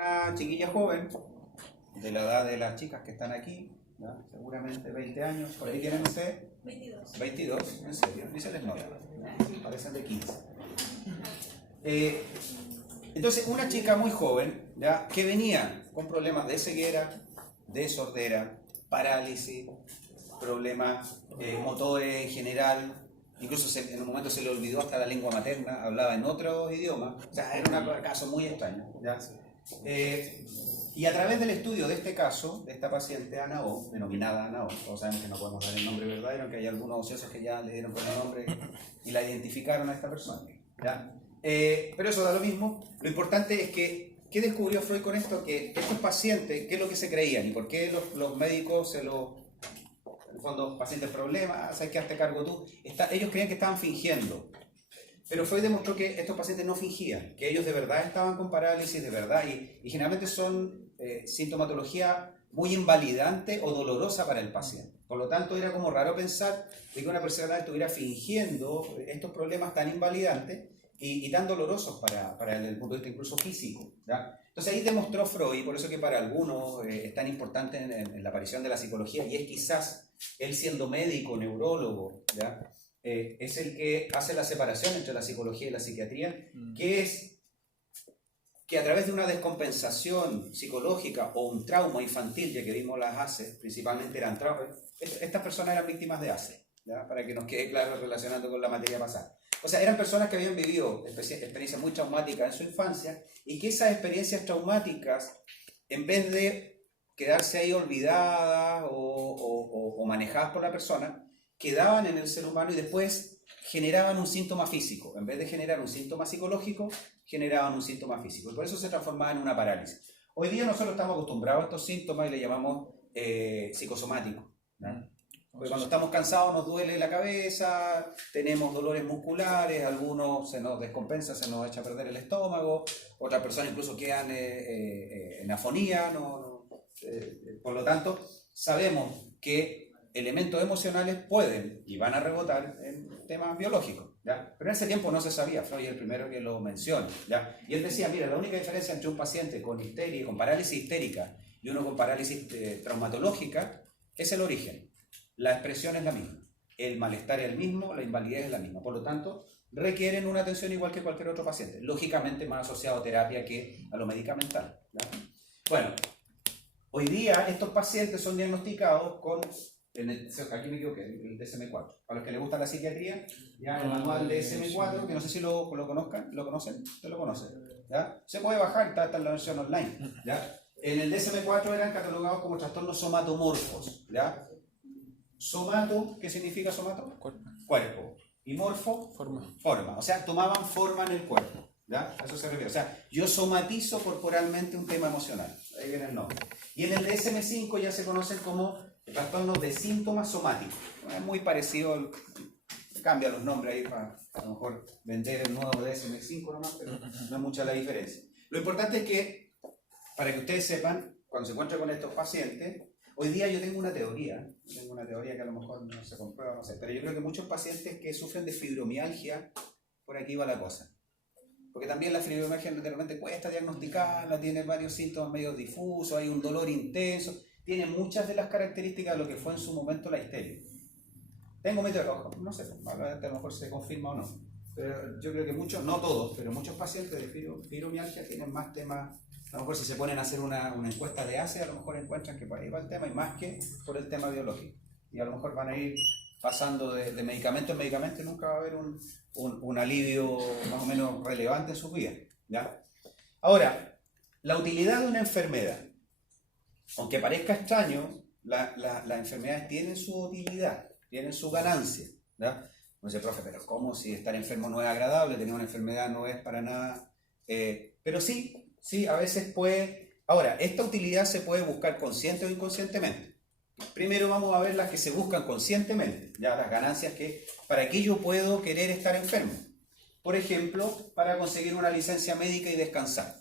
una chiquilla joven, de la edad de las chicas que están aquí, ¿ya? Seguramente 20 años, por ahí tienen ustedes. 22. 22, en serio, ni se les nota, parecen de 15. Entonces, una chica muy joven, ¿ya? Que venía con problemas de ceguera, de sordera, parálisis, problemas motores en general, incluso en un momento se le olvidó hasta la lengua materna, hablaba en otro idioma, o sea, era un caso muy extraño, ¿ya? Y a través del estudio de este caso, de esta paciente Ana O, denominada Ana O, todos sabemos que no podemos dar el nombre verdadero, aunque hay algunos ociosos que ya le dieron con el nombre y la identificaron a esta persona, ¿ya? Pero eso da lo mismo. Lo importante es que, ¿qué descubrió Freud con esto? Que estos pacientes, ¿qué es lo que se creían? ¿Y por qué los médicos en el fondo, pacientes problemas, hay que hazte cargo tú? Ellos creían que estaban fingiendo. Pero Freud demostró que estos pacientes no fingían, que ellos de verdad estaban con parálisis, de verdad, y generalmente son sintomatología muy invalidante o dolorosa para el paciente. Por lo tanto, era como raro pensar de que una persona estuviera fingiendo estos problemas tan invalidantes y tan dolorosos para el punto de vista incluso físico, ¿ya? Entonces ahí demostró Freud, y por eso que para algunos es tan importante en la aparición de la psicología, y es quizás él siendo médico, neurólogo, ¿ya? Es el que hace la separación entre la psicología y la psiquiatría, que es que a través de una descompensación psicológica o un trauma infantil, ya que vimos las ACE, principalmente eran traumas, estas personas eran víctimas de ACE, ¿ya? Para que nos quede claro relacionando con la materia pasada. O sea, eran personas que habían vivido experiencias muy traumáticas en su infancia y que esas experiencias traumáticas, en vez de quedarse ahí olvidadas o manejadas por la persona, quedaban en el ser humano y después generaban un síntoma físico. En vez de generar un síntoma psicológico, generaban un síntoma físico. Y por eso se transformaban en una parálisis. Hoy día nosotros estamos acostumbrados a estos síntomas y le llamamos psicosomáticos, ¿no? Porque cuando estamos cansados nos duele la cabeza, tenemos dolores musculares, algunos se nos descompensa, se nos echa a perder el estómago, otras personas incluso quedan en afonía. Por lo tanto, sabemos que elementos emocionales pueden y van a rebotar en temas biológicos, ¿ya? Pero en ese tiempo no se sabía, Freud es el primero que lo menciona, ¿ya? Y él decía, mira, la única diferencia entre un paciente con histeria, con parálisis histérica y uno con parálisis traumatológica es el origen. La expresión es la misma, el malestar es el mismo, la invalidez es la misma, por lo tanto requieren una atención igual que cualquier otro paciente, lógicamente más asociado a terapia que a lo medicamental, ¿ya? Bueno, hoy día estos pacientes son diagnosticados con, aquí me equivoqué, el DSM-4. Para los que les gusta la psiquiatría, ya el manual DSM-4, que no sé si lo conozcan, ¿lo conocen? ¿Usted lo conoce? ¿Ya? Se puede bajar, está en la versión online, ¿ya? En el DSM-4 eran catalogados como trastornos somatomorfos, ¿ya? Somato, ¿qué significa somato? Cuerpo. Y morfo, forma. O sea, tomaban forma en el cuerpo, ¿ya? A eso se refiere. O sea, yo somatizo corporalmente un tema emocional. Ahí viene el nombre. Y en el DSM-5 ya se conocen como trastornos de síntomas somáticos. Es muy parecido, cambia los nombres ahí para a lo mejor vender el nuevo DSM-5 nomás, pero no es mucha la diferencia. Lo importante es que, para que ustedes sepan, cuando se encuentran con estos pacientes, hoy día yo tengo una teoría que a lo mejor no se comprueba, no sé, pero yo creo que muchos pacientes que sufren de fibromialgia, por aquí va la cosa. Porque también la fibromialgia realmente cuesta diagnosticarla, tiene varios síntomas medio difusos, hay un dolor intenso, tiene muchas de las características de lo que fue en su momento la histeria. Tengo mi teoría, no sé, a lo mejor se confirma o no, pero yo creo que muchos, no todos, pero muchos pacientes de fibromialgia tienen más temas. A lo mejor si se ponen a hacer una encuesta de ACE, a lo mejor encuentran que por ahí va el tema, y más que por el tema biológico. Y a lo mejor van a ir pasando de medicamento en medicamento y nunca va a haber un alivio más o menos relevante en sus vidas, ¿ya? Ahora, la utilidad de una enfermedad. Aunque parezca extraño, las enfermedades tienen su utilidad, tienen su ganancia, ¿ya? No sé, profe, pero ¿cómo si estar enfermo no es agradable? Tener una enfermedad no es para nada... pero sí, a veces puede... Ahora, esta utilidad se puede buscar consciente o inconscientemente. Primero vamos a ver las que se buscan conscientemente, ya las ganancias que... ¿Para qué yo puedo querer estar enfermo? Por ejemplo, para conseguir una licencia médica y descansar.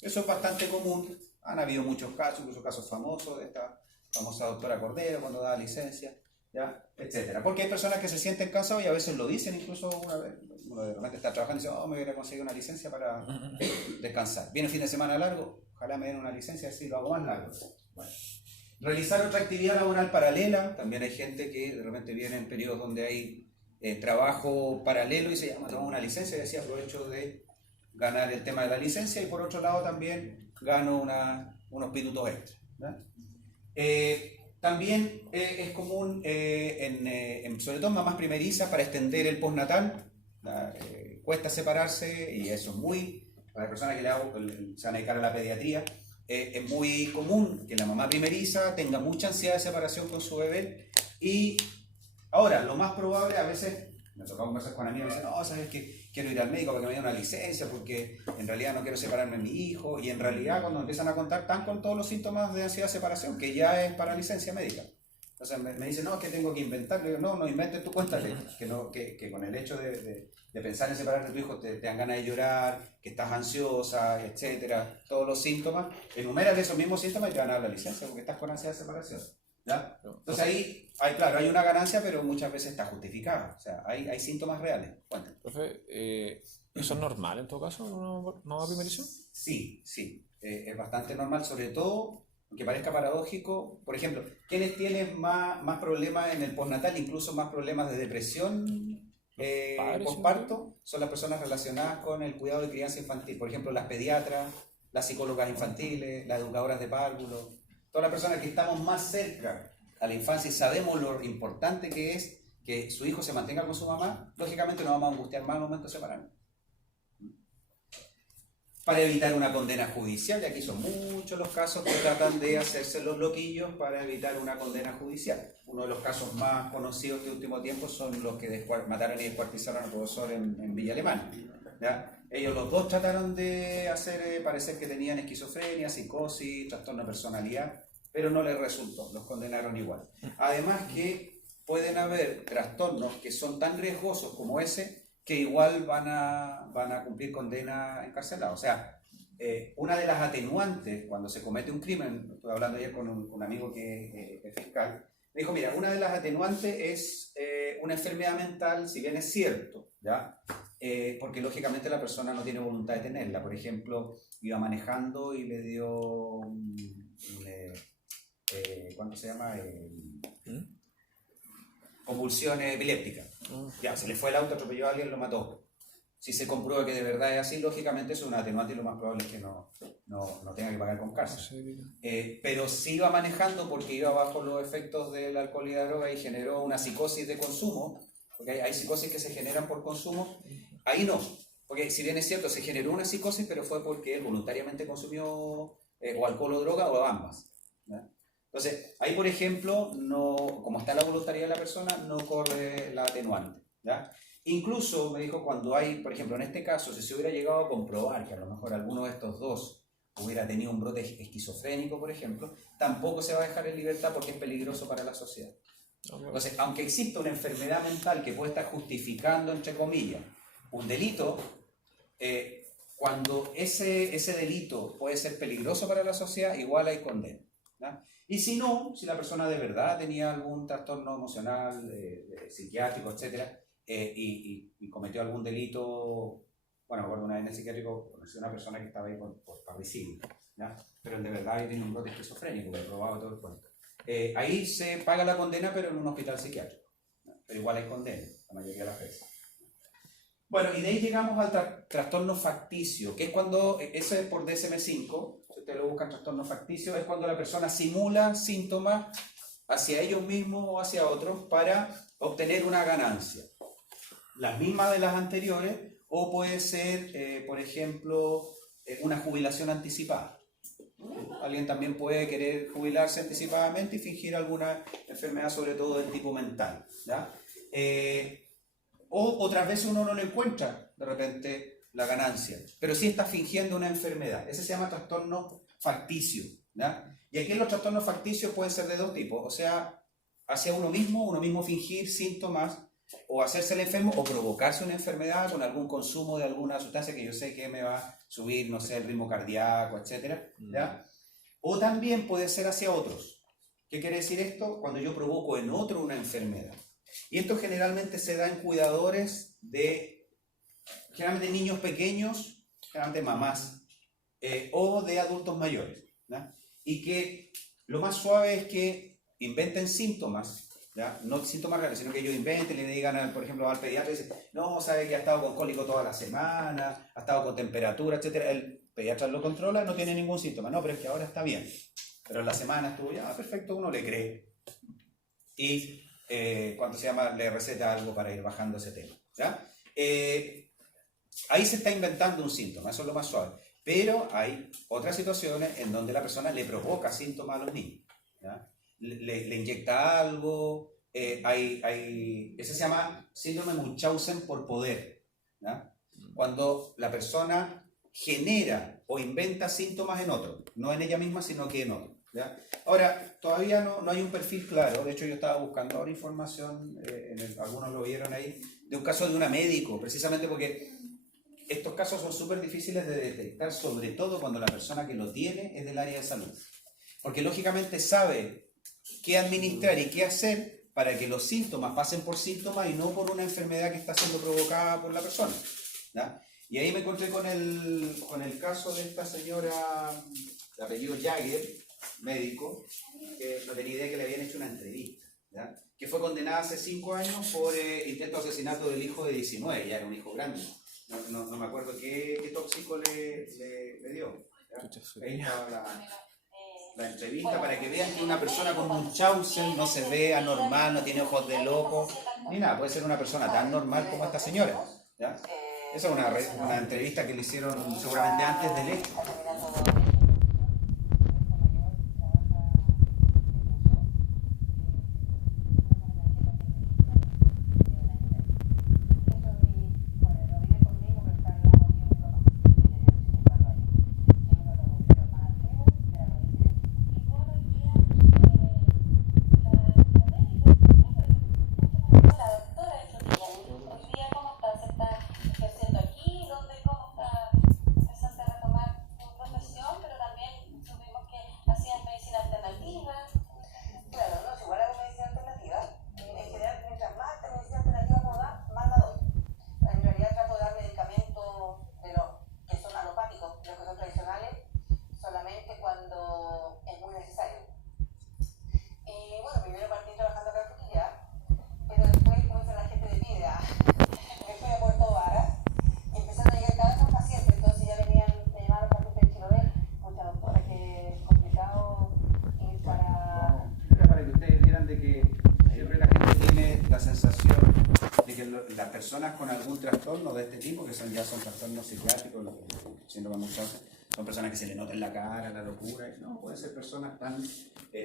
Eso es bastante común. Han habido muchos casos, incluso casos famosos de esta famosa doctora Cordero cuando daba licencia, ¿ya? Etcétera. Porque hay personas que se sienten cansados y a veces lo dicen, incluso una vez, uno de repente está trabajando y dice, me voy a conseguir una licencia para descansar. Viene el fin de semana largo, Ojalá me den una licencia, así lo hago más largo. Bueno. Realizar otra actividad laboral paralela. También hay gente que de repente viene en periodos donde hay trabajo paralelo y se llama, toma una licencia, y así aprovecho de ganar el tema de la licencia, y por otro lado también gano unos pitutos extra, ¿verdad? También es común, sobre todo en mamás primerizas, para extender el postnatal. Cuesta separarse, y eso es muy, para las personas que se van a dedicar a la pediatría, es muy común que la mamá primeriza tenga mucha ansiedad de separación con su bebé. Y ahora, lo más probable, a veces me toca conversar con amigos y me dicen, no, ¿sabes qué? Quiero ir al médico para que me dé una licencia porque en realidad no quiero separarme de mi hijo. Y en realidad, cuando empiezan a contar, están con todos los síntomas de ansiedad de separación, que ya es para licencia médica. Entonces me dicen, no, es que tengo que inventar. Le digo, no inventes, tú cuéntate. Que con el hecho de pensar en separarte de tu hijo te dan ganas de llorar, que estás ansiosa, etcétera, todos los síntomas, enumeran esos mismos síntomas y te van a dar la licencia porque estás con ansiedad de separación. ¿Ya? Entonces ahí, claro, hay una ganancia, pero muchas veces está justificada. O sea, hay síntomas reales. Bueno. Profe, ¿eso es normal en todo caso, no primerizo? Sí. Es bastante normal, sobre todo, aunque parezca paradójico. Por ejemplo, ¿quiénes tienen más problemas en el postnatal, incluso más problemas de depresión postparto? Son las personas relacionadas con el cuidado de crianza infantil. Por ejemplo, las pediatras, las psicólogas infantiles, las educadoras de párvulo. Todas las personas que estamos más cerca a la infancia y sabemos lo importante que es que su hijo se mantenga con su mamá, lógicamente nos vamos a angustiar más al momento de separarnos. Para evitar una condena judicial, y aquí son muchos los casos que tratan de hacerse los loquillos para evitar una condena judicial. Uno de los casos más conocidos de último tiempo son los que mataron y descuartizaron al profesor en Villa Alemana, ¿ya? Ellos los dos trataron de hacer parecer que tenían esquizofrenia, psicosis, trastorno de personalidad, pero no les resultó, los condenaron igual. Además que pueden haber trastornos que son tan riesgosos como ese, que igual van a cumplir condena encarcelada. O sea, una de las atenuantes cuando se comete un crimen, estuve hablando ayer con un amigo que es fiscal, me dijo, mira, una de las atenuantes es una enfermedad mental, si bien es cierto, ¿ya? Porque lógicamente la persona no tiene voluntad de tenerla. Por ejemplo, iba manejando y le dio, ¿cuánto se llama? Convulsiones epilépticas. Ya, se le fue el auto, atropelló a alguien, lo mató. Si se comprueba que de verdad es así, lógicamente eso es un atenuante y lo más probable es que no tenga que pagar con cárcel. Pero si iba manejando porque iba bajo los efectos del alcohol y la droga y generó una psicosis de consumo, porque hay psicosis que se generan por consumo, ahí no. Porque si bien es cierto, se generó una psicosis, pero fue porque él voluntariamente consumió o alcohol o droga o ambas, ¿ya? Entonces, ahí por ejemplo, como está la voluntariedad de la persona, no corre la atenuante, ¿ya? Incluso me dijo, cuando hay, por ejemplo, en este caso, si se hubiera llegado a comprobar que a lo mejor alguno de estos dos hubiera tenido un brote esquizofrénico, por ejemplo, tampoco se va a dejar en libertad porque es peligroso para la sociedad. Entonces, aunque exista una enfermedad mental que puede estar justificando, entre comillas, un delito, cuando ese delito puede ser peligroso para la sociedad, igual hay condena, ¿ya? Y si no, si la persona de verdad tenía algún trastorno emocional, psiquiátrico, etc., y cometió algún delito, bueno, me acuerdo una vez en el psiquiátrico, conocí a una persona que estaba ahí por parricidio, ¿ya? Pero de verdad ahí tenía un brote esquizofrénico, que probaba todo el cuento. Ahí se paga la condena, pero en un hospital psiquiátrico, ¿no? Pero igual hay condena, la mayoría de las veces. Bueno, y de ahí llegamos al trastorno facticio, que es cuando, ese es por DSM-5, si ustedes lo buscan, trastorno facticio, es cuando la persona simula síntomas hacia ellos mismos o hacia otros para obtener una ganancia. Las mismas de las anteriores, o puede ser, por ejemplo, una jubilación anticipada. Alguien también puede querer jubilarse anticipadamente y fingir alguna enfermedad, sobre todo del tipo mental, ¿ya? O otras veces uno no le encuentra de repente la ganancia, pero sí está fingiendo una enfermedad. Ese se llama trastorno facticio, ¿ya? Y aquí los trastornos facticios pueden ser de dos tipos, o sea, hacia uno mismo fingir síntomas, o hacerse el enfermo, o provocarse una enfermedad con algún consumo de alguna sustancia que yo sé que me va a subir, no sé, el ritmo cardíaco, etc., ¿ya? O también puede ser hacia otros. ¿Qué quiere decir esto? Cuando yo provoco en otro una enfermedad. Y esto generalmente se da en cuidadores generalmente niños pequeños, generalmente mamás, o de adultos mayores, ¿ya? Y que lo más suave es que inventen síntomas, ¿ya? No síntomas reales, sino que ellos inventen, le digan, por ejemplo, al pediatra, dice, no, sabe que ha estado con cólico toda la semana, ha estado con temperatura, etcétera. El pediatra lo controla, no tiene ningún síntoma, no, pero es que ahora está bien. Pero en la semana estuvo ya, perfecto, uno le cree. Y, ¿cuánto se llama? Le receta algo para ir bajando ese tema, ¿ya? Ahí se está inventando un síntoma, eso es lo más suave. Pero hay otras situaciones en donde la persona le provoca síntomas a los niños, ¿ya? Le inyecta algo, ese se llama síndrome Munchausen por poder, ¿ya? Cuando la persona genera o inventa síntomas en otro, no en ella misma, sino que en otro, ¿ya? Ahora, todavía no hay un perfil claro. De hecho, yo estaba buscando ahora información, algunos lo vieron ahí, de un caso de una médico, precisamente porque estos casos son súper difíciles de detectar, sobre todo cuando la persona que lo tiene es del área de salud. Porque lógicamente sabe qué administrar y qué hacer para que los síntomas pasen por síntomas y no por una enfermedad que está siendo provocada por la persona, ¿ya? Y ahí me encontré con el caso de esta señora de apellido Jagger, médico, que no tenía idea que le habían hecho una entrevista, ¿ya? Que fue condenada hace 5 años por intento de asesinato del hijo de 19, ya era un hijo grande. No me acuerdo qué tóxico le dio. Ahí estaba la entrevista para que vean que una persona con Munchausen no se ve anormal, no tiene ojos de loco, ni nada, puede ser una persona tan normal como esta señora, ¿ya? Esa es una entrevista que le hicieron seguramente antes del hecho. Las personas con algún trastorno de este tipo, que ya son trastornos psiquiátricos, síndrome de Munchausen, son personas que se le nota en la cara la locura, no, pueden ser personas tan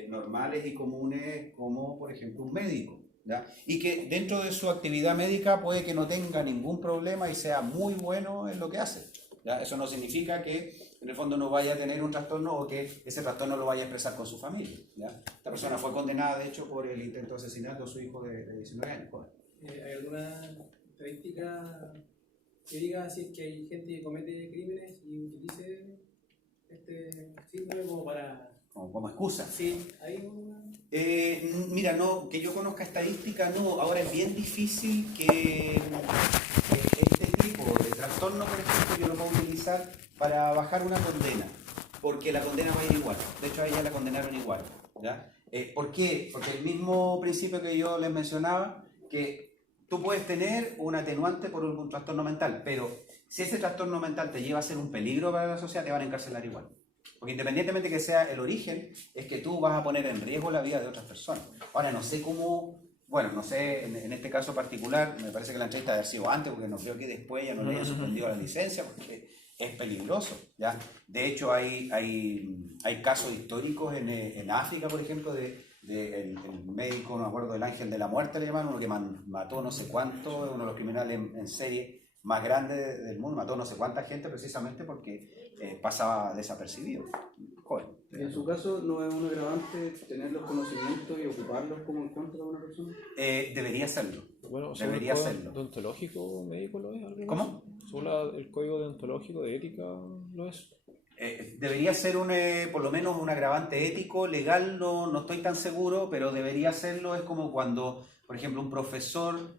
normales y comunes como, por ejemplo, un médico, ¿ya? Y que dentro de su actividad médica puede que no tenga ningún problema y sea muy bueno en lo que hace, ¿ya? Eso no significa que en el fondo no vaya a tener un trastorno o que ese trastorno lo vaya a expresar con su familia, ¿ya? Esta persona fue condenada, de hecho, por el intento de asesinato a su hijo de 19 años. ¿Hay alguna estadística que diga si es que hay gente que comete crímenes y utilice este síndrome como para... Como excusa? Sí, hay una... Mira, no, que yo conozca estadística, no. Ahora es bien difícil que este tipo de trastorno, por ejemplo, yo lo puedo utilizar para bajar una condena, porque la condena va a ir igual. De hecho, a ella la condenaron igual, ¿ya? ¿Por qué? Porque el mismo principio que yo les mencionaba, que tú puedes tener un atenuante por un trastorno mental, pero si ese trastorno mental te lleva a ser un peligro para la sociedad, te van a encarcelar igual. Porque independientemente que sea el origen, es que tú vas a poner en riesgo la vida de otras personas. Ahora, no sé cómo, bueno, no sé, en este caso particular, me parece que la entrevista debe haber sido antes, porque no creo que después ya no le hayan suspendido la licencia, porque es peligroso, ¿ya? De hecho, hay casos históricos en África, por ejemplo, el médico, no me acuerdo, del ángel de la muerte le llaman, uno que mató no sé cuánto, uno de los criminales en serie más grandes del mundo, mató no sé cuánta gente precisamente porque pasaba desapercibido. Joder. En su caso, ¿no es un agravante tener los conocimientos y ocuparlos como en contra de una persona? Debería serlo. Bueno, debería el serlo. código deontológico médico lo es. ¿Cómo? ¿Según el código deontológico de ética lo es? Debería ser por lo menos un agravante ético, legal no estoy tan seguro, pero debería serlo. Es como cuando, por ejemplo, un profesor,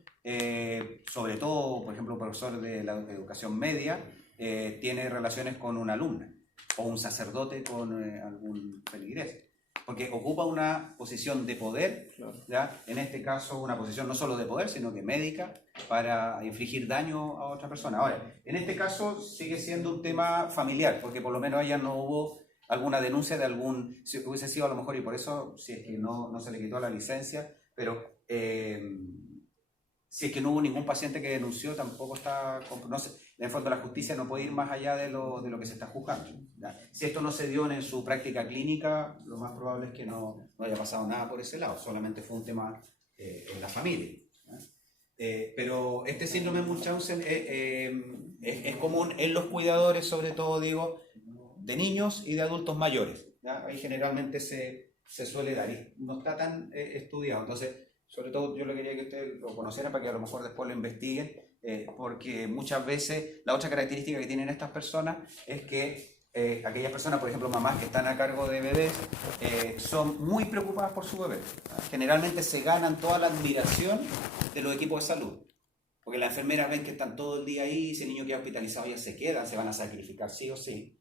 sobre todo, por ejemplo, un profesor de la educación media, tiene relaciones con una alumna, o un sacerdote con algún feligrés. Porque ocupa una posición de poder, ¿ya? En este caso una posición no solo de poder, sino que médica, para infligir daño a otra persona. Ahora, en este caso sigue siendo un tema familiar, porque por lo menos allá no hubo alguna denuncia de algún, si hubiese sido a lo mejor, y por eso, si es que no se le quitó la licencia, pero si es que no hubo ningún paciente que denunció, tampoco está, no sé, en el fondo la justicia no puede ir más allá de lo que se está juzgando, ¿ya? Si esto no se dio en su práctica clínica, lo más probable es que no haya pasado nada por ese lado, solamente fue un tema en la familia, ¿ya? Pero este síndrome de Munchausen es común en los cuidadores, sobre todo, digo, de niños y de adultos mayores, ¿ya? Ahí generalmente se suele dar y no está tan estudiado. Entonces, sobre todo yo le quería que ustedes lo conocieran para que a lo mejor después lo investiguen, porque muchas veces la otra característica que tienen estas personas es que aquellas personas, por ejemplo mamás que están a cargo de bebés, son muy preocupadas por su bebé, ¿no? Generalmente se ganan toda la admiración de los equipos de salud, porque las enfermeras ven que están todo el día ahí, si el niño queda hospitalizado ya se quedan, se van a sacrificar sí o sí.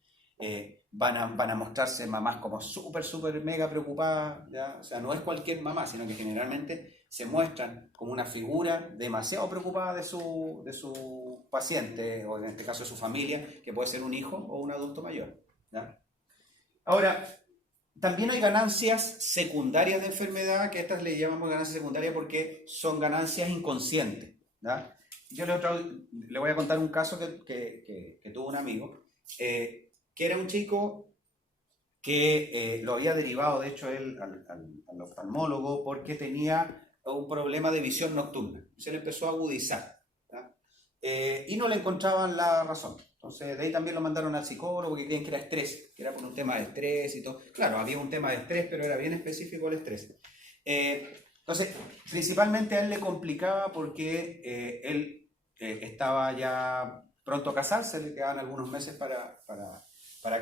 Van a mostrarse mamás como súper mega preocupadas, ¿ya? O sea, no es cualquier mamá, sino que generalmente se muestran como una figura demasiado preocupada de su paciente, o en este caso de su familia, que puede ser un hijo o un adulto mayor, ¿ya? Ahora, también hay ganancias secundarias de enfermedad, que estas le llamamos ganancias secundarias porque son ganancias inconscientes, ¿ya? Yo le voy a contar un caso que tuvo un amigo, que era un chico que lo había derivado, de hecho, él al oftalmólogo porque tenía un problema de visión nocturna. Se le empezó a agudizar, ¿ya? Y no le encontraban la razón. Entonces, de ahí también lo mandaron al psicólogo porque creían que era estrés, que era por un tema de estrés y todo. Claro, había un tema de estrés, pero era bien específico el estrés. Entonces, principalmente a él le complicaba porque él estaba ya pronto a casarse, le quedaban algunos meses para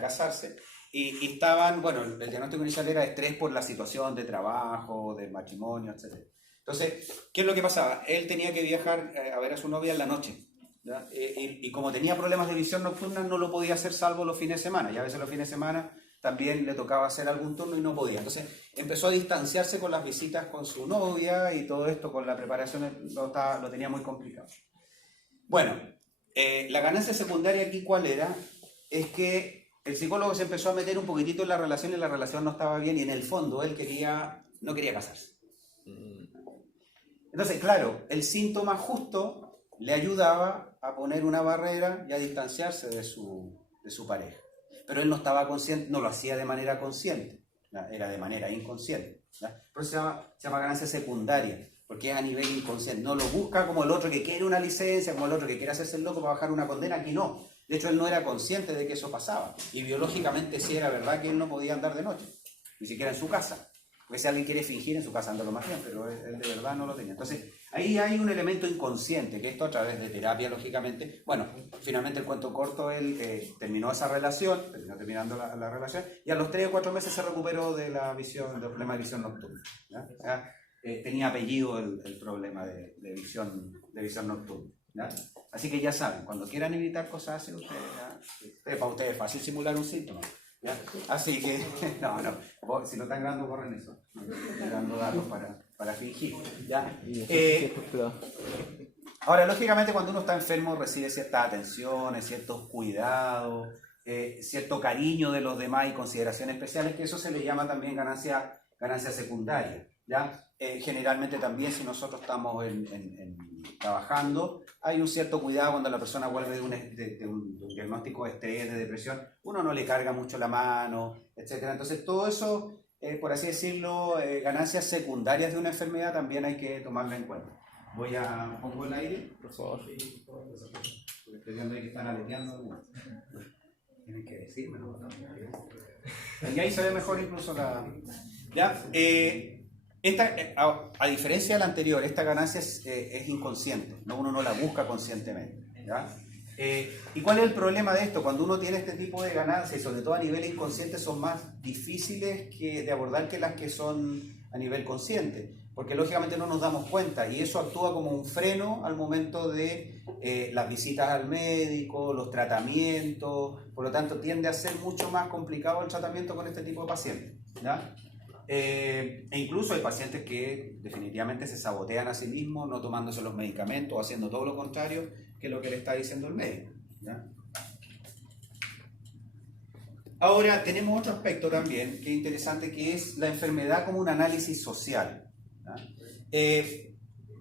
casarse, y estaban, bueno, el diagnóstico inicial era estrés por la situación de trabajo, de matrimonio, etc. Entonces, ¿qué es lo que pasaba? Él tenía que viajar a ver a su novia en la noche, ¿ya? Y como tenía problemas de visión nocturna, no lo podía hacer salvo los fines de semana, y a veces los fines de semana también le tocaba hacer algún turno y no podía. Entonces empezó a distanciarse con las visitas con su novia y todo esto con la preparación lo tenía muy complicado. Bueno, la ganancia secundaria aquí, ¿cuál era? Es que el psicólogo se empezó a meter un poquitito en la relación y la relación no estaba bien y en el fondo él no quería casarse. Entonces, claro, el síntoma justo le ayudaba a poner una barrera y a distanciarse de su pareja. Pero él no estaba consciente, no lo hacía de manera consciente, ¿ya? Era de manera inconsciente, ¿ya? Por eso se llama ganancia secundaria, porque es a nivel inconsciente. No lo busca como el otro que quiere una licencia, como el otro que quiere hacerse el loco para bajar una condena. Aquí no. De hecho, él no era consciente de que eso pasaba. Y biológicamente sí era verdad que él no podía andar de noche, ni siquiera en su casa. Porque si alguien quiere fingir en su casa, andarlo más bien, pero él de verdad no lo tenía. Entonces, ahí hay un elemento inconsciente, que esto a través de terapia, lógicamente. Bueno, finalmente el cuento corto, él terminó esa relación, terminando la relación, y a los 3 o 4 meses se recuperó del problema de visión nocturna, ¿ya? Tenía apellido el problema de visión nocturna, ¿ya? Así que ya saben, cuando quieran evitar cosas así, para ustedes es fácil simular un síntoma, ¿ya? Así que, si lo están grabando, corren eso. No están dando datos para fingir, ¿ya? Ahora, lógicamente, cuando uno está enfermo, recibe ciertas atenciones, ciertos cuidados, cierto cariño de los demás y consideraciones especiales, que eso se le llama también ganancia secundaria, ¿ya? Generalmente también, si nosotros estamos trabajando, hay un cierto cuidado cuando la persona vuelve de un diagnóstico de estrés, de depresión, uno no le carga mucho la mano, etc. Entonces todo eso, por así decirlo, ganancias secundarias de una enfermedad también hay que tomarlo en cuenta. Pongo el aire, por favor. Porque estoy viendo ahí que están aleteando. Tienen que decírmelo. Y ahí se ve mejor incluso ¿ya? A diferencia de la anterior, esta ganancia es inconsciente, ¿no? Uno no la busca conscientemente, ¿ya? ¿Y cuál es el problema de esto? Cuando uno tiene este tipo de ganancias, y sobre todo a nivel inconsciente, son más difíciles de abordar que las que son a nivel consciente. porque lógicamente no nos damos cuenta y eso actúa como un freno al momento de las visitas al médico, los tratamientos, por lo tanto tiende a ser mucho más complicado el tratamiento con este tipo de pacientes, ¿ya? E incluso hay pacientes que definitivamente se sabotean a sí mismos, no tomándose los medicamentos, haciendo todo lo contrario que lo que le está diciendo el médico, ¿ya? Ahora tenemos otro aspecto también que es interesante, que es la enfermedad como un análisis social, ¿ya?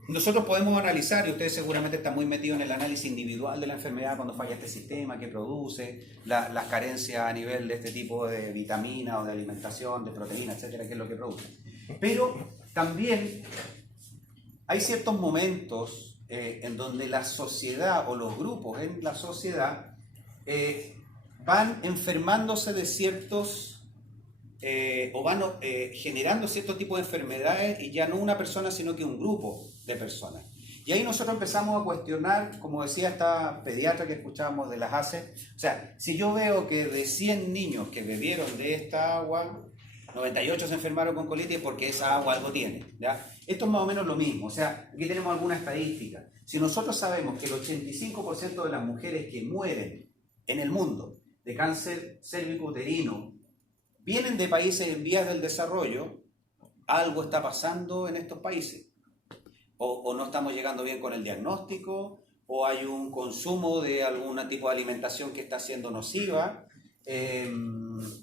Nosotros podemos analizar, y ustedes seguramente están muy metidos en el análisis individual de la enfermedad, cuando falla este sistema, qué produce, las carencias a nivel de este tipo de vitamina o de alimentación, de proteína, etcétera, qué es lo que produce. Pero también hay ciertos momentos en donde la sociedad o los grupos en la sociedad van enfermándose de ciertos o van generando cierto tipo de enfermedades, y ya no una persona sino que un grupo de personas. Y ahí nosotros empezamos a cuestionar, como decía esta pediatra que escuchábamos de las ACE, o sea, si yo veo que de 100 niños que bebieron de esta agua, 98 se enfermaron con colitis porque esa agua algo tiene, ¿ya? Esto es más o menos lo mismo, o sea, aquí tenemos alguna estadística. Si nosotros sabemos que el 85% de las mujeres que mueren en el mundo de cáncer cérvico-uterino vienen de países en vías del desarrollo, algo está pasando en estos países. O no estamos llegando bien con el diagnóstico, o hay un consumo de algún tipo de alimentación que está siendo nociva,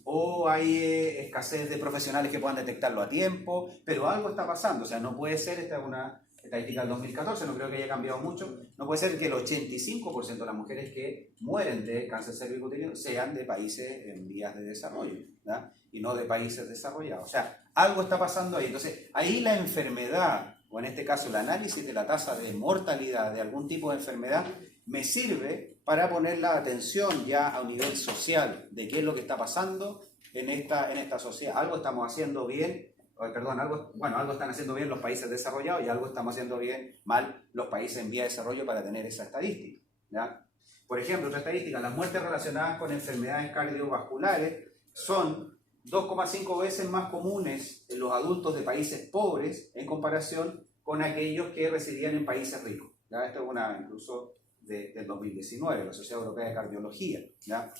o hay escasez de profesionales que puedan detectarlo a tiempo, pero algo está pasando. O sea, no puede ser, esta es una estadística del 2014, no creo que haya cambiado mucho, no puede ser que el 85% de las mujeres que mueren de cáncer cérvico-uterino sean de países en vías de desarrollo, ¿verdad? Y no de países desarrollados. O sea, algo está pasando ahí. Entonces, ahí la enfermedad, o en este caso el análisis de la tasa de mortalidad de algún tipo de enfermedad, me sirve para poner la atención ya a un nivel social de qué es lo que está pasando en esta sociedad. Algo estamos haciendo bien, algo están haciendo bien los países desarrollados y algo estamos haciendo mal los países en vía de desarrollo para tener esa estadística, ¿ya? Por ejemplo, otra estadística, las muertes relacionadas con enfermedades cardiovasculares son 2,5 veces más comunes en los adultos de países pobres en comparación con aquellos que residían en países ricos, ¿ya? Esto es incluso del 2019, la Sociedad Europea de Cardiología, ¿ya?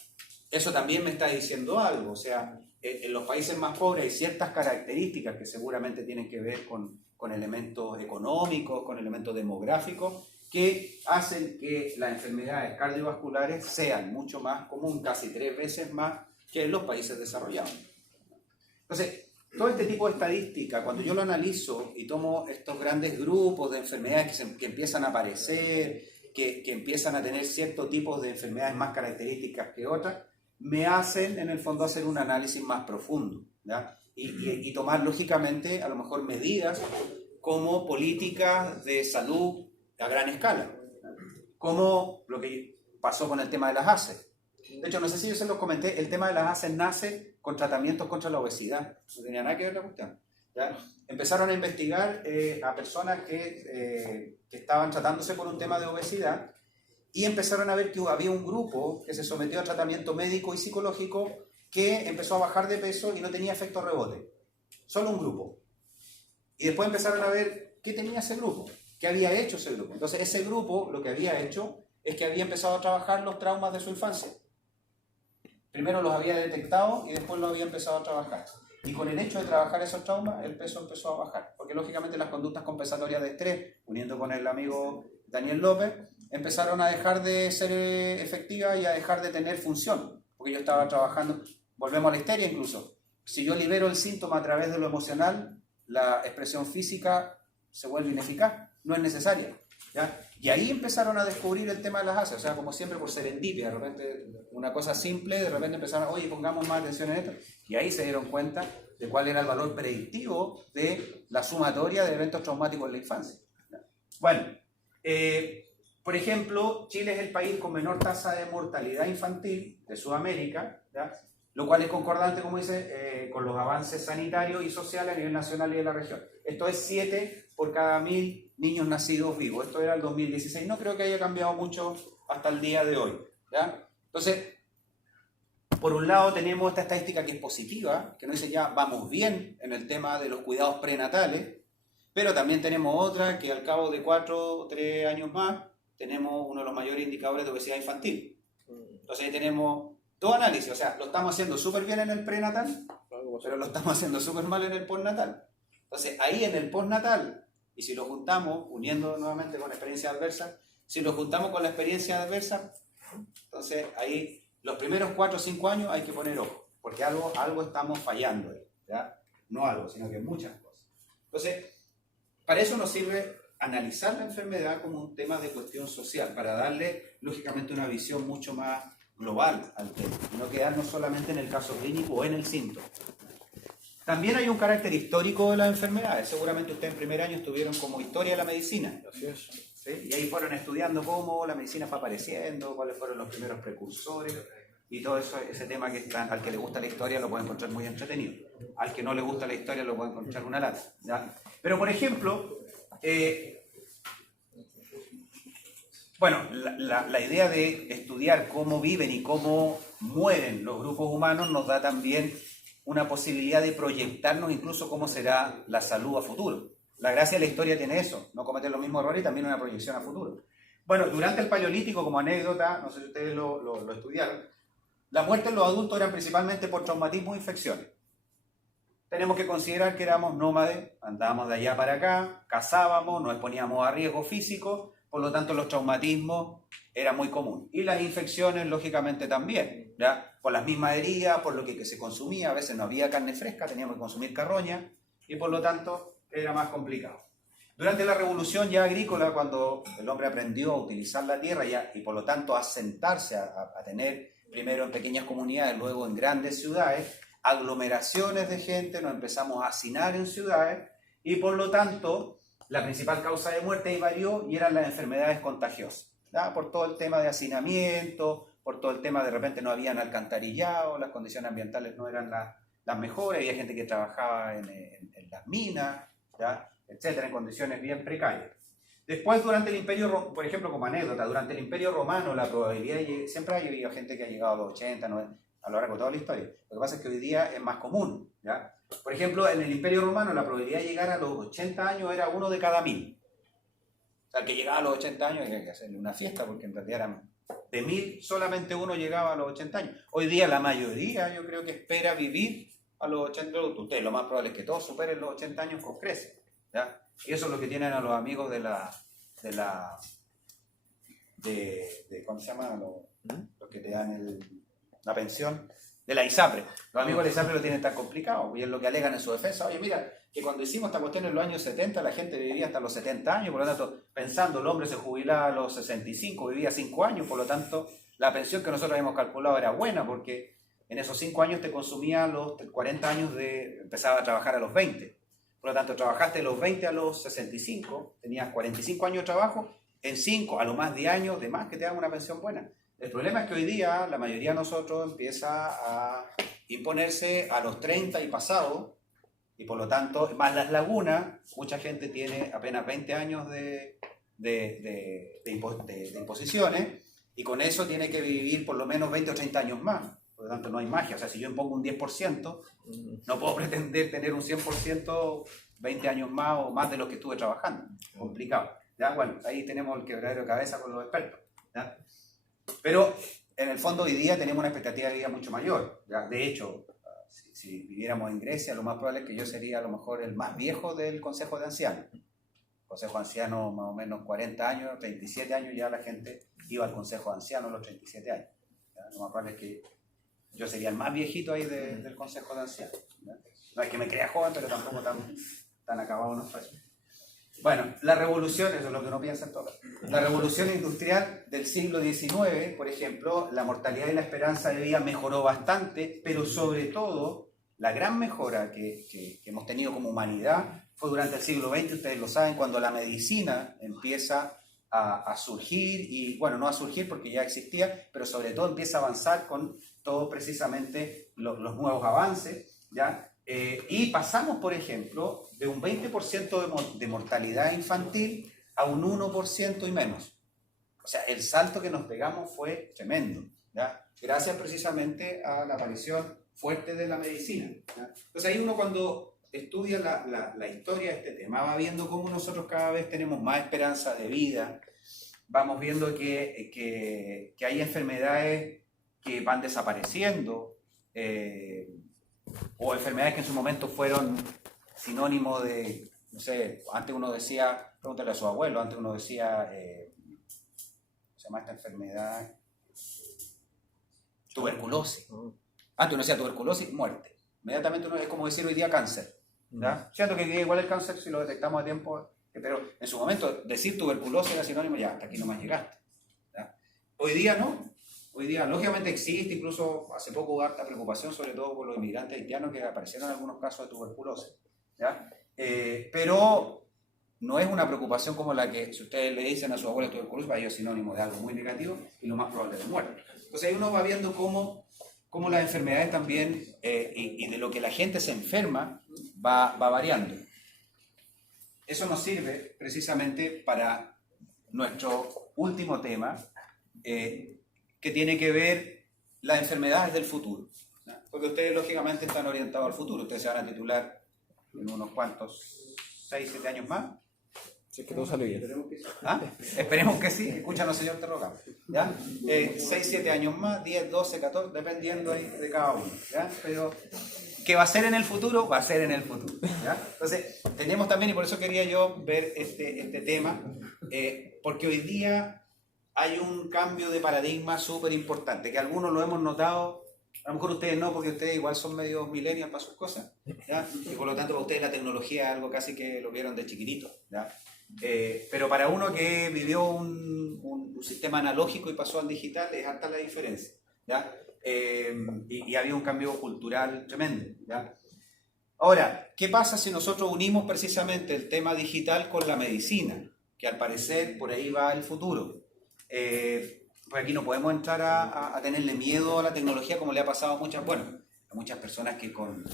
Eso también me está diciendo algo, o sea, en los países más pobres hay ciertas características que seguramente tienen que ver con elementos económicos, con elementos demográficos, que hacen que las enfermedades cardiovasculares sean mucho más comunes, casi 3 veces más que en los países desarrollados. Entonces, todo este tipo de estadística, cuando yo lo analizo y tomo estos grandes grupos de enfermedades que empiezan a aparecer, que empiezan a tener ciertos tipos de enfermedades más características que otras, me hacen en el fondo hacer un análisis más profundo, ¿ya? Y tomar lógicamente a lo mejor medidas como políticas de salud a gran escala, como lo que pasó con el tema de las ACE. De hecho, no sé si yo se los comenté, el tema de las ACE nace con tratamientos contra la obesidad, no tenía nada que ver la cuestión, ¿ya? Empezaron a investigar a personas que estaban tratándose por un tema de obesidad, y empezaron a ver que había un grupo que se sometió a tratamiento médico y psicológico que empezó a bajar de peso y no tenía efecto rebote. Solo un grupo. Y después empezaron a ver qué tenía ese grupo, qué había hecho ese grupo. Entonces ese grupo lo que había hecho es que había empezado a trabajar los traumas de su infancia. Primero los había detectado y después los había empezado a trabajar. Y con el hecho de trabajar esos traumas, el peso empezó a bajar. Porque lógicamente las conductas compensatorias de estrés, uniendo con el amigo Daniel López, empezaron a dejar de ser efectivas y a dejar de tener función, porque yo estaba trabajando, volvemos a la histeria incluso, si yo libero el síntoma a través de lo emocional, la expresión física se vuelve ineficaz, no es necesaria, ¿ya? Y ahí empezaron a descubrir el tema de las ACE, o sea, como siempre por serendipia, de repente una cosa simple, de repente empezaron, oye, pongamos más atención en esto, y ahí se dieron cuenta de cuál era el valor predictivo de la sumatoria de eventos traumáticos en la infancia, ¿ya? Bueno, por ejemplo, Chile es el país con menor tasa de mortalidad infantil de Sudamérica, ¿ya? Lo cual es concordante, como dice, con los avances sanitarios y sociales a nivel nacional y de la región. Esto es 7 por cada 1000 niños nacidos vivos. Esto era el 2016. No creo que haya cambiado mucho hasta el día de hoy, ¿ya? Entonces, por un lado tenemos esta estadística que es positiva, que nos dice ya vamos bien en el tema de los cuidados prenatales, Pero también tenemos otra que al cabo de 4 o 3 años más tenemos uno de los mayores indicadores de obesidad infantil. Entonces ahí tenemos dos análisis, o sea, lo estamos haciendo súper bien en el prenatal, pero lo estamos haciendo súper mal en el postnatal. Entonces ahí en el postnatal, y si lo juntamos, uniendo nuevamente con experiencia adversa, si lo juntamos con la experiencia adversa, entonces ahí los primeros 4 o 5 años hay que poner ojo, porque algo estamos fallando ahí, ¿ya? No algo, sino que muchas cosas. Entonces, para eso nos sirve analizar la enfermedad como un tema de cuestión social, para darle, lógicamente, una visión mucho más global al tema, y no quedarnos solamente en el caso clínico o en el síntoma. También hay un carácter histórico de las enfermedades. Seguramente ustedes en primer año estuvieron como historia de la medicina. Así es. ¿Sí? Y ahí fueron estudiando cómo la medicina fue apareciendo, cuáles fueron los primeros precursores, y todo eso, ese tema que al que le gusta la historia lo puede encontrar muy entretenido. Al que no le gusta la historia lo puede encontrar una lata, ¿ya? Pero, por ejemplo, bueno, la idea de estudiar cómo viven y cómo mueren los grupos humanos nos da también una posibilidad de proyectarnos incluso cómo será la salud a futuro. La gracia de la historia tiene eso, no cometer los mismos errores y también una proyección a futuro. Bueno, durante el Paleolítico, como anécdota, no sé si ustedes lo estudiaron, la muerte en los adultos eran principalmente por traumatismo e infecciones. Tenemos que considerar que éramos nómades, andábamos de allá para acá, cazábamos, nos exponíamos a riesgos físicos, por lo tanto los traumatismos eran muy comunes. Y las infecciones, lógicamente, también, ¿ya? Por las mismas heridas, por lo que se consumía, a veces no había carne fresca, teníamos que consumir carroña, y por lo tanto era más complicado. Durante la revolución ya agrícola, cuando el hombre aprendió a utilizar la tierra y por lo tanto a asentarse, a tener primero en pequeñas comunidades, luego en grandes ciudades, aglomeraciones de gente, nos empezamos a hacinar en ciudades, y por lo tanto la principal causa de muerte ahí varió y eran las enfermedades contagiosas, ¿ya? Por todo el tema de hacinamiento, por todo el tema de repente no habían alcantarillado, las condiciones ambientales no eran las mejores, había gente que trabajaba en las minas, ¿ya? Etcétera, en condiciones bien precarias. Después, durante el Imperio, por ejemplo, como anécdota, durante el Imperio Romano la probabilidad, siempre ha habido gente que ha llegado a los 80, 90, a lo largo de toda la historia. Lo que pasa es que hoy día es más común, ¿ya? Por ejemplo, en el Imperio Romano la probabilidad de llegar a los 80 años era 1 de cada 1000. O sea, el que llegaba a los 80 años había que hacerle una fiesta, porque en realidad eran de 1000, solamente uno llegaba a los 80 años. Hoy día la mayoría, yo creo que espera vivir a los 80 años. Ustedes, lo más probable es que todos superen los 80 años con creces, ¿ya? Y eso es lo que tienen a los amigos ¿cómo se llama? Los que te dan la pensión de la ISAPRE. Los amigos de la ISAPRE lo tienen tan complicado, y es lo que alegan en su defensa. Oye, mira, que cuando hicimos esta cuestión en los años 70, la gente vivía hasta los 70 años, por lo tanto, pensando, el hombre se jubilaba a los 65, vivía 5 años, por lo tanto, la pensión que nosotros habíamos calculado era buena, porque en esos 5 años te consumía los 40 años empezaba a trabajar a los 20. Por lo tanto, trabajaste de los 20 a los 65, tenías 45 años de trabajo, en 5 a lo más 10 años de más que te dan una pensión buena. El problema es que hoy día la mayoría de nosotros empieza a imponerse a los 30 y pasado, y por lo tanto, más las lagunas, mucha gente tiene apenas 20 años de imposiciones, y con eso tiene que vivir por lo menos 20 o 30 años más. Por lo tanto, no hay magia. O sea, si yo impongo un 10%, no puedo pretender tener un 100% 20 años más o más de lo que estuve trabajando. Complicado. ¿Ya? Bueno, ahí tenemos el quebradero de cabeza con los expertos, ¿ya? Pero en el fondo hoy día tenemos una expectativa de vida mucho mayor, ¿ya? De hecho, si viviéramos en Grecia, lo más probable es que yo sería a lo mejor el más viejo del Consejo de Ancianos. Consejo de Ancianos, más o menos 40 años, 37 años, ya la gente iba al Consejo de Ancianos a los 37 años. ¿Ya? Lo más probable es que yo sería el más viejito ahí del Consejo de Ancianos, ¿ya? No es que me crea joven, pero tampoco tan acabado no estoy. Bueno, la revolución, eso es lo que uno piensa en todo. La revolución industrial del siglo XIX, por ejemplo, la mortalidad y la esperanza de vida mejoró bastante, pero sobre todo, la gran mejora que hemos tenido como humanidad fue durante el siglo XX, ustedes lo saben, cuando la medicina empieza a surgir, y bueno, no a surgir porque ya existía, pero sobre todo empieza a avanzar con todos precisamente los nuevos avances, ¿ya? Y pasamos, por ejemplo, de un 20% de mortalidad infantil a un 1% y menos. O sea, el salto que nos pegamos fue tremendo, ¿ya? Gracias precisamente a la aparición fuerte de la medicina, ¿ya? Entonces ahí uno cuando estudia la historia de este tema, va viendo cómo nosotros cada vez tenemos más esperanza de vida, vamos viendo que hay enfermedades que van desapareciendo, o enfermedades que en su momento fueron sinónimo de, no sé, antes uno decía, pregúntale a su abuelo, antes uno decía, ¿cómo se llama esta enfermedad? Tuberculosis. Antes uno decía tuberculosis, muerte. Inmediatamente uno es como decir hoy día cáncer. ¿Ya? Siento que igual el cáncer, si lo detectamos a tiempo, pero en su momento decir tuberculosis era sinónimo, ya, hasta aquí nomás llegaste. ¿Ya? Hoy día no. Hoy día, lógicamente existe, incluso hace poco hubo harta preocupación, sobre todo por los inmigrantes haitianos, que aparecieron algunos casos de tuberculosis. ¿Ya? Pero no es una preocupación como la que, si ustedes le dicen a su abuela tuberculosis, para ellos es sinónimo de algo muy negativo y lo más probable de muerte. Entonces ahí uno va viendo cómo las enfermedades también, y de lo que la gente se enferma, va variando. Eso nos sirve precisamente para nuestro último tema, que tiene que ver las enfermedades del futuro, ¿no? Porque ustedes lógicamente están orientados al futuro, ustedes se van a titular en unos cuantos 6, 7 años más. Si es que todo sale bien. Esperemos que sí, escúchanos señor, te rogamos. 6, 7 años más, 10, 12, 14, dependiendo ahí de cada uno. ¿Ya? Pero ¿qué va a ser en el futuro? Va a ser en el futuro. ¿Ya? Entonces, tenemos también, y por eso quería yo ver este tema, porque hoy día hay un cambio de paradigma súper importante, que algunos lo hemos notado, a lo mejor ustedes no, porque ustedes igual son medio millennials para sus cosas, ¿ya? Y por lo tanto para ustedes la tecnología es algo casi que lo vieron de chiquitito, ¿ya? Pero para uno que vivió un sistema analógico y pasó al digital es harta la diferencia, ¿ya? Y había un cambio cultural tremendo, ¿ya? Ahora, ¿qué pasa si nosotros unimos precisamente el tema digital con la medicina? Que al parecer por ahí va el futuro. Pues aquí no podemos entrar a tenerle miedo a la tecnología como le ha pasado a muchas personas que con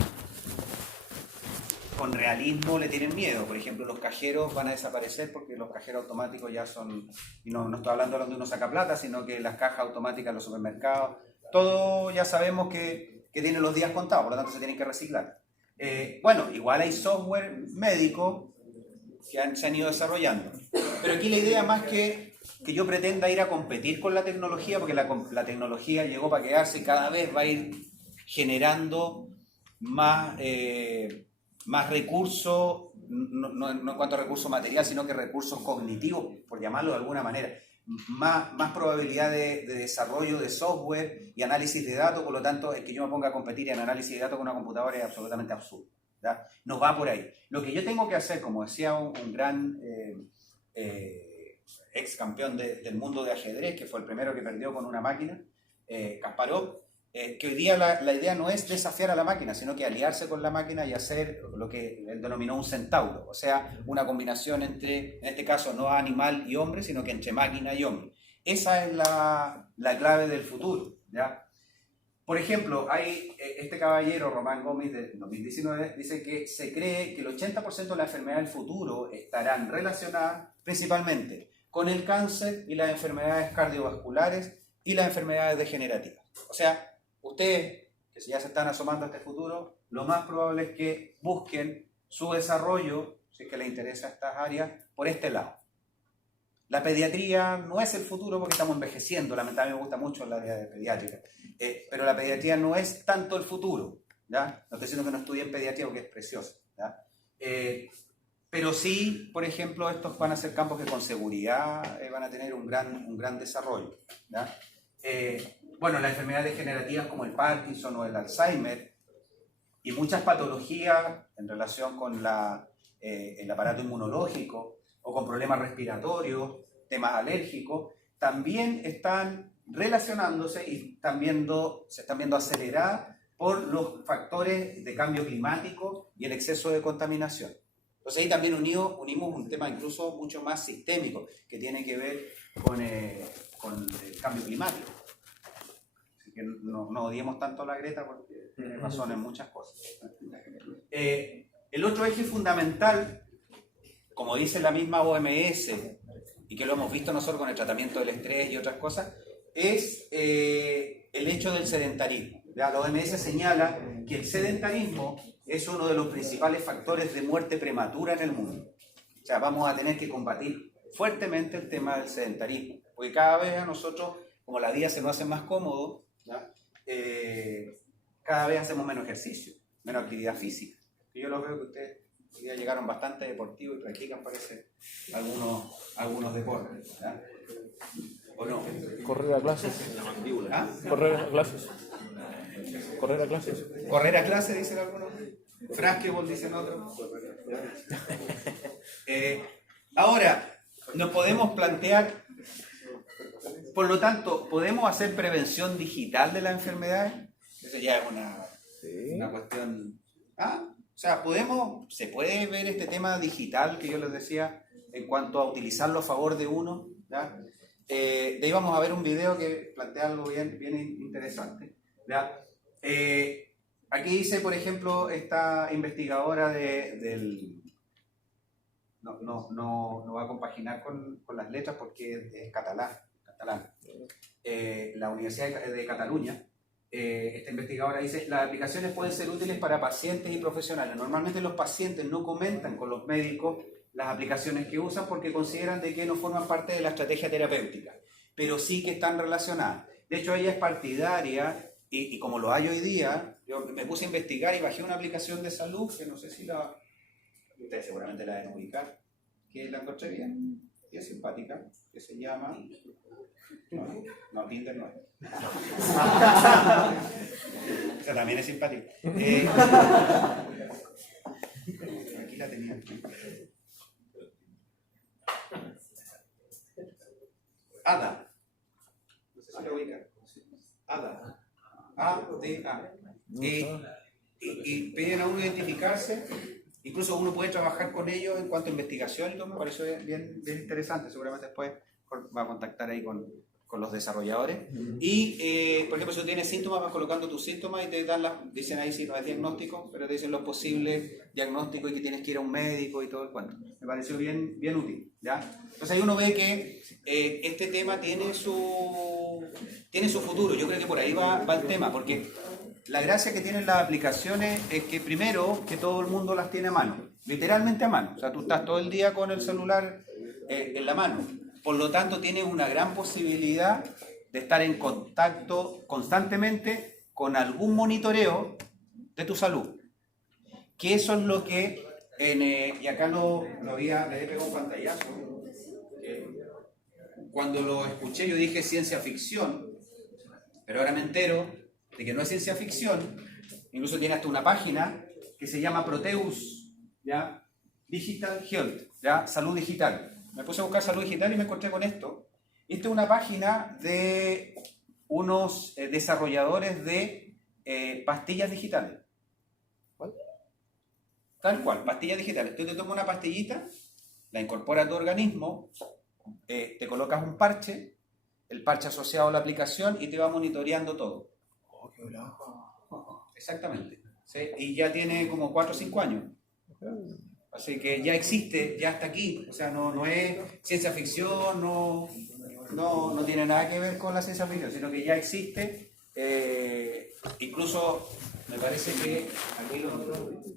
realismo le tienen miedo. Por ejemplo, los cajeros van a desaparecer porque los cajeros automáticos ya son, y no estoy hablando donde uno saca plata, sino que las cajas automáticas en los supermercados, todo ya sabemos que tiene los días contados, por lo tanto se tienen que reciclar. Igual hay software médico que se han ido desarrollando, pero aquí la idea más que yo pretenda ir a competir con la tecnología, porque la tecnología llegó para quedarse y cada vez va a ir generando más recursos, no en cuanto a recursos materiales, sino que recursos cognitivos, por llamarlo de alguna manera, más probabilidad de desarrollo de software y análisis de datos. Por lo tanto, el que yo me ponga a competir en análisis de datos con una computadora es absolutamente absurdo, ¿ya? No va por ahí. Lo que yo tengo que hacer, como decía un gran ex campeón del mundo de ajedrez, que fue el primero que perdió con una máquina, Kasparov, que hoy día la idea no es desafiar a la máquina, sino que aliarse con la máquina y hacer lo que él denominó un centauro, o sea, una combinación entre, en este caso, no animal y hombre, sino que entre máquina y hombre. Esa es la clave del futuro, ¿ya? Por ejemplo, hay este caballero, Román Gómez, de 2019, dice que se cree que el 80% de las enfermedades del futuro estarán relacionadas principalmente con el cáncer y las enfermedades cardiovasculares y las enfermedades degenerativas. O sea, ustedes, que ya se están asomando a este futuro, lo más probable es que busquen su desarrollo, si es que les interesa estas áreas, por este lado. La pediatría no es el futuro porque estamos envejeciendo, lamentablemente me gusta mucho el área de pediátrica, pero la pediatría no es tanto el futuro, ¿ya? No estoy diciendo que no estudien pediatría porque es precioso, ¿ya? Pero sí, por ejemplo, estos van a ser campos que con seguridad van a tener un gran desarrollo, ¿ya? Las enfermedades degenerativas como el Parkinson o el Alzheimer y muchas patologías en relación con el aparato inmunológico o con problemas respiratorios, temas alérgicos, también están relacionándose y se están viendo aceleradas por los factores de cambio climático y el exceso de contaminación. Entonces ahí también unimos un tema incluso mucho más sistémico que tiene que ver con el cambio climático. Así que no odiemos tanto a la Greta porque tiene razón en muchas cosas. El otro eje fundamental, como dice la misma OMS, y que lo hemos visto nosotros con el tratamiento del estrés y otras cosas, es el hecho del sedentarismo. Ya, la OMS señala que el sedentarismo es uno de los principales factores de muerte prematura en el mundo. O sea, vamos a tener que combatir fuertemente el tema del sedentarismo, porque cada vez a nosotros, como la vida se nos hace más cómodo, ¿ya? Cada vez hacemos menos ejercicio, menos actividad física. Y yo lo veo que ustedes ya llegaron bastante deportivos y practican, parece, algunos deportes, ¿ya? ¿O no? Correr a clases. ¿Ah? Correr a clases. Correr a clases. Correr a clase, dicen algunos. Frasquebol, dicen otros. Ahora, nos podemos plantear, por lo tanto, ¿podemos hacer prevención digital de las enfermedades? Eso ya es una cuestión. ¿Ah? O sea, se puede ver este tema digital que yo les decía en cuanto a utilizarlo a favor de uno, ¿ya? De ahí vamos a ver un video que plantea algo bien interesante, ¿ya? Aquí dice, por ejemplo, esta investigadora no va a compaginar con las letras porque es catalán. La Universidad de Cataluña, esta investigadora dice, las aplicaciones pueden ser útiles para pacientes y profesionales. Normalmente los pacientes no comentan con los médicos las aplicaciones que usan porque consideran de que no forman parte de la estrategia terapéutica, pero sí que están relacionadas. De hecho, ella es partidaria, y como lo hay hoy día, yo me puse a investigar y bajé una aplicación de salud, que no sé si ustedes seguramente la deben ubicar, que la encontré bien, y es simpática, que se llama... No, Tinder no es. O sea, también es simpática. Aquí la tenía. Ada. No sé si la ubican. Ada. A-D-A. Y piden a uno identificarse. Incluso uno puede trabajar con ellos en cuanto a investigación y todo. Me pareció bien interesante. Seguramente después va a contactar ahí con los desarrolladores. Y, por ejemplo, si tú tienes síntomas, vas colocando tus síntomas y te dan dicen ahí si no es diagnóstico, pero te dicen los posibles diagnósticos y que tienes que ir a un médico y todo el cuento. Me pareció bien útil, ¿ya? Entonces ahí uno ve que este tema tiene su futuro. Yo creo que por ahí va el tema, porque la gracia que tienen las aplicaciones es que primero, que todo el mundo las tiene a mano, literalmente a mano. O sea, tú estás todo el día con el celular en la mano. Por lo tanto, tienes una gran posibilidad de estar en contacto constantemente con algún monitoreo de tu salud. Que eso es lo que, y acá le he pegado un pantallazo, cuando lo escuché yo dije ciencia ficción, pero ahora me entero de que no es ciencia ficción, incluso tiene hasta una página que se llama Proteus, ¿ya? Digital Health, ¿ya? Salud digital. Me puse a buscar salud digital y me encontré con esto. Esta es una página de unos desarrolladores de pastillas digitales. ¿Cuál? Tal cual, pastillas digitales. Tú te tomas una pastillita, la incorporas a tu organismo, te colocas un parche, el parche asociado a la aplicación y te va monitoreando todo. Oh, qué bravo. Exactamente. ¿Sí? Y ya tiene como 4 o 5 años. Así que ya existe, ya está aquí. O sea, no es ciencia ficción, no tiene nada que ver con la ciencia ficción, sino que ya existe. Incluso me parece que aquí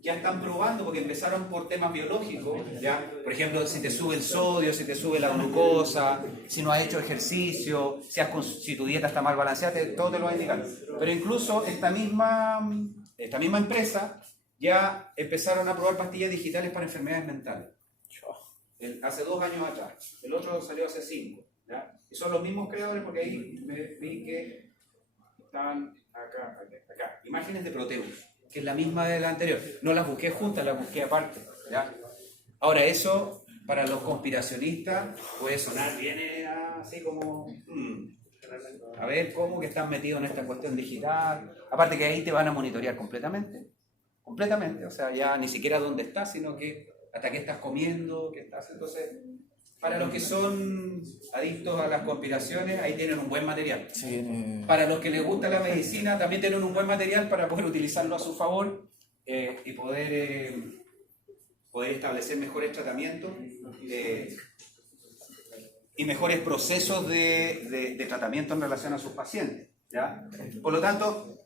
ya están probando, porque empezaron por temas biológicos, ¿ya? Por ejemplo, si te sube el sodio, si te sube la glucosa, si no has hecho ejercicio, si tu dieta está mal balanceada, todo te lo va a indicar. Pero incluso esta misma empresa ya empezaron a probar pastillas digitales para enfermedades mentales. Hace 2 años atrás. El otro salió hace 5. ¿Ya? Y son los mismos creadores, porque ahí vi que estaban acá. Imágenes de Proteus, que es la misma de la anterior. No las busqué juntas, las busqué aparte. ¿Ya? Ahora, eso para los conspiracionistas puede sonar bien así como... a ver cómo que están metidos en esta cuestión digital. Aparte que ahí te van a monitorear completamente, o sea, ya ni siquiera dónde estás, sino que hasta qué estás comiendo, qué estás. Entonces, para los que son adictos a las conspiraciones, ahí tienen un buen material. Sí, Para los que les gusta la medicina, también tienen un buen material para poder utilizarlo a su favor y poder establecer mejores tratamientos y mejores procesos de tratamiento en relación a sus pacientes, ¿ya? Por lo tanto,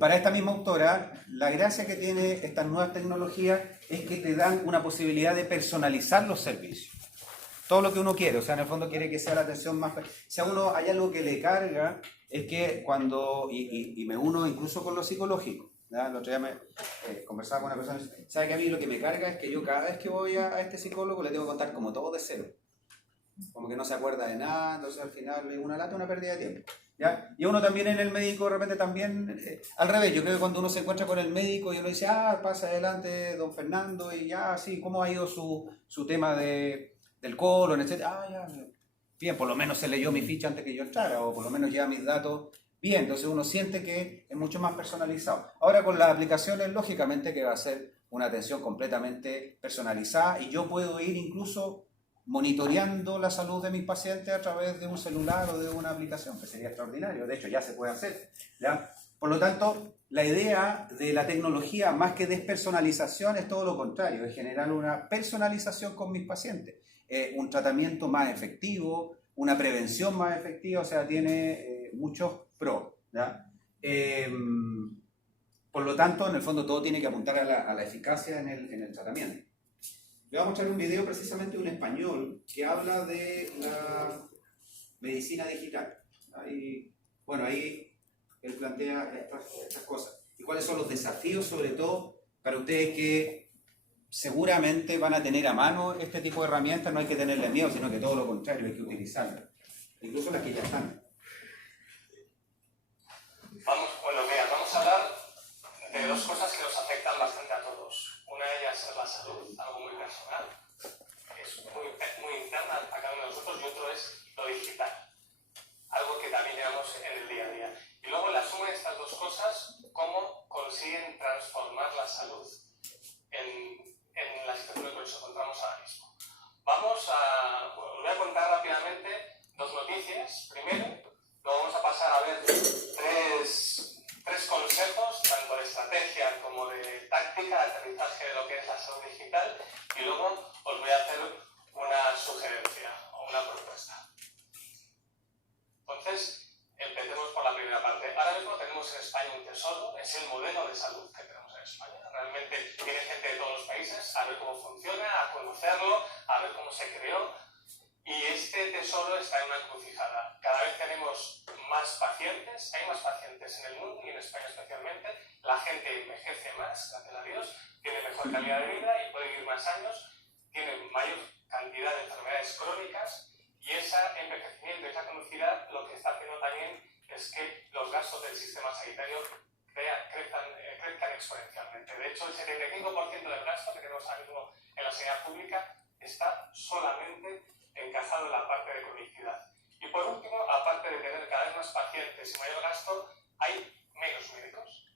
para esta misma autora, la gracia que tiene estas nuevas tecnologías es que te dan una posibilidad de personalizar los servicios. Todo lo que uno quiere, o sea, en el fondo quiere que sea la atención más... Si a uno hay algo que le carga, es que cuando... Y me uno incluso con lo psicológico. ¿Ya? El otro día conversaba con una persona y dice, ¿sabe que a mí lo que me carga es que yo cada vez que voy a este psicólogo le tengo que contar como todo de cero? Como que no se acuerda de nada, entonces al final es una lata, una pérdida de tiempo. ¿Ya? Y uno también en el médico de repente también, al revés, yo creo que cuando uno se encuentra con el médico y uno dice, pasa adelante don Fernando y ya, sí, ¿cómo ha ido su tema del colon, etcétera? Ya, bien, por lo menos se leyó mi ficha antes que yo entrara, o por lo menos lleva mis datos bien, entonces uno siente que es mucho más personalizado. Ahora con las aplicaciones, lógicamente que va a ser una atención completamente personalizada y yo puedo ir incluso monitoreando la salud de mis pacientes a través de un celular o de una aplicación, que sería extraordinario. De hecho, ya se puede hacer, ¿ya? Por lo tanto, la idea de la tecnología, más que despersonalización, es todo lo contrario, es generar una personalización con mis pacientes, un tratamiento más efectivo, una prevención más efectiva, o sea, tiene muchos pros, ¿ya? Por lo tanto, en el fondo, todo tiene que apuntar a la eficacia en el tratamiento. Le voy a mostrar un video precisamente de un español que habla de la medicina digital. Ahí él plantea estas cosas. ¿Y cuáles son los desafíos, sobre todo, para ustedes que seguramente van a tener a mano este tipo de herramientas? No hay que tenerle miedo, sino que todo lo contrario, hay que utilizarlas. Incluso las que ya están. Vamos a hablar de dos cosas que nos afectan bastante a todos. Una de ellas es la salud, algo muy personal, es muy interna a cada uno de nosotros, y otro es lo digital, algo que también llevamos en el día a día. Y luego la suma de estas dos cosas, cómo consiguen transformar la salud en la situación en la que nos encontramos ahora mismo. Os voy a contar rápidamente dos noticias. Primero, luego vamos a pasar a ver tres consejos, tanto de estrategia como de táctica, de aterrizaje de lo que es la salud digital, y luego os voy a hacer una sugerencia o una propuesta. Entonces, empecemos por la primera parte. Ahora mismo tenemos en España un tesoro, es el modelo de salud que tenemos en España. Realmente viene gente de todos los países a ver cómo funciona, a conocerlo, a ver cómo se creó. Y este tesoro está en una encrucijada. Cada vez tenemos más pacientes, hay más pacientes en el mundo y en España especialmente. La gente envejece más, gracias a Dios, tiene mejor calidad de vida y puede vivir más años, tiene mayor cantidad de enfermedades crónicas, y ese envejecimiento y esa cronicidad lo que está haciendo también es que los gastos del sistema sanitario crezcan exponencialmente. De hecho, el 75% del gasto que tenemos ahora mismo en la sanidad pública está solamente encajado en la parte de cronicidad. Y por último, aparte de tener cada vez más pacientes y mayor gasto, hay menos médicos.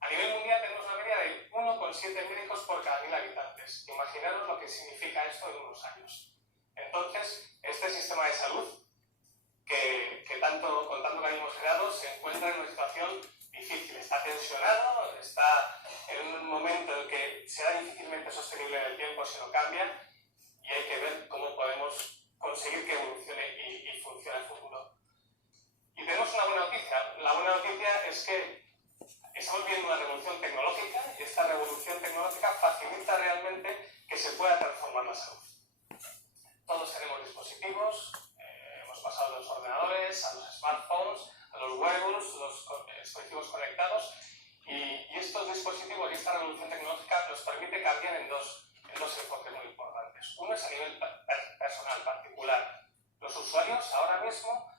A nivel mundial tenemos una media de 1,7 médicos por cada 1000 habitantes. Imaginaros lo que significa esto en unos años. Entonces, este sistema de salud, con tanto que hemos creado, se encuentra en una situación difícil. Está tensionado, está en un momento en el que será difícilmente sostenible en el tiempo si no cambia, y hay que ver cómo podemos conseguir que evolucione y funcione en el futuro. Y tenemos una buena noticia. La buena noticia es que estamos viendo una revolución tecnológica, y esta revolución tecnológica facilita realmente que se pueda transformar la salud. Todos tenemos dispositivos, hemos pasado de los ordenadores a los smartphones, a los wearables, los dispositivos conectados, y estos dispositivos y esta revolución tecnológica nos permite cambiar en dos enfoques muy importantes. Uno es a nivel personal, particular. Los usuarios ahora mismo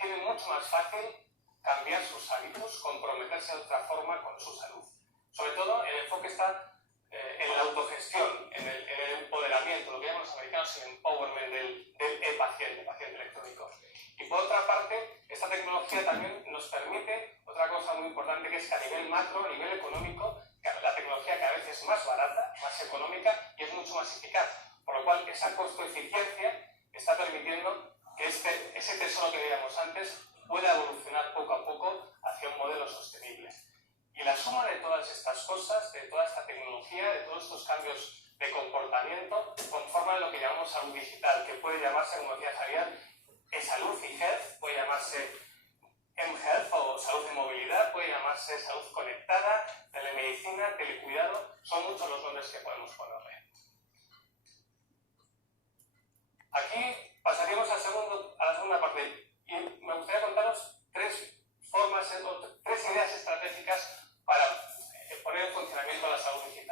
tienen mucho más fácil cambiar sus hábitos, comprometerse de otra forma con su salud. Sobre todo, el enfoque está en la autogestión, en el empoderamiento, lo que llaman los americanos el empowerment del paciente electrónico. Y por otra parte, esta tecnología también nos permite otra cosa muy importante, que es que a nivel macro, a nivel económico, la tecnología cada vez es más barata, más económica y es mucho más eficaz. Por lo cual, esa costo-eficiencia está permitiendo que ese tesoro que veíamos antes pueda evolucionar poco a poco hacia un modelo sostenible. Y la suma de todas estas cosas, de toda esta tecnología, de todos estos cambios de comportamiento, conforman lo que llamamos salud digital, que puede llamarse, como decía Javier, salud y health, puede llamarse M-Health o salud en movilidad, puede llamarse salud conectada, telemedicina, telecuidado, son muchos los nombres que podemos ponerle. Aquí pasaríamos a la segunda parte y me gustaría contaros tres formas o tres ideas estratégicas para poner en funcionamiento la salud digital.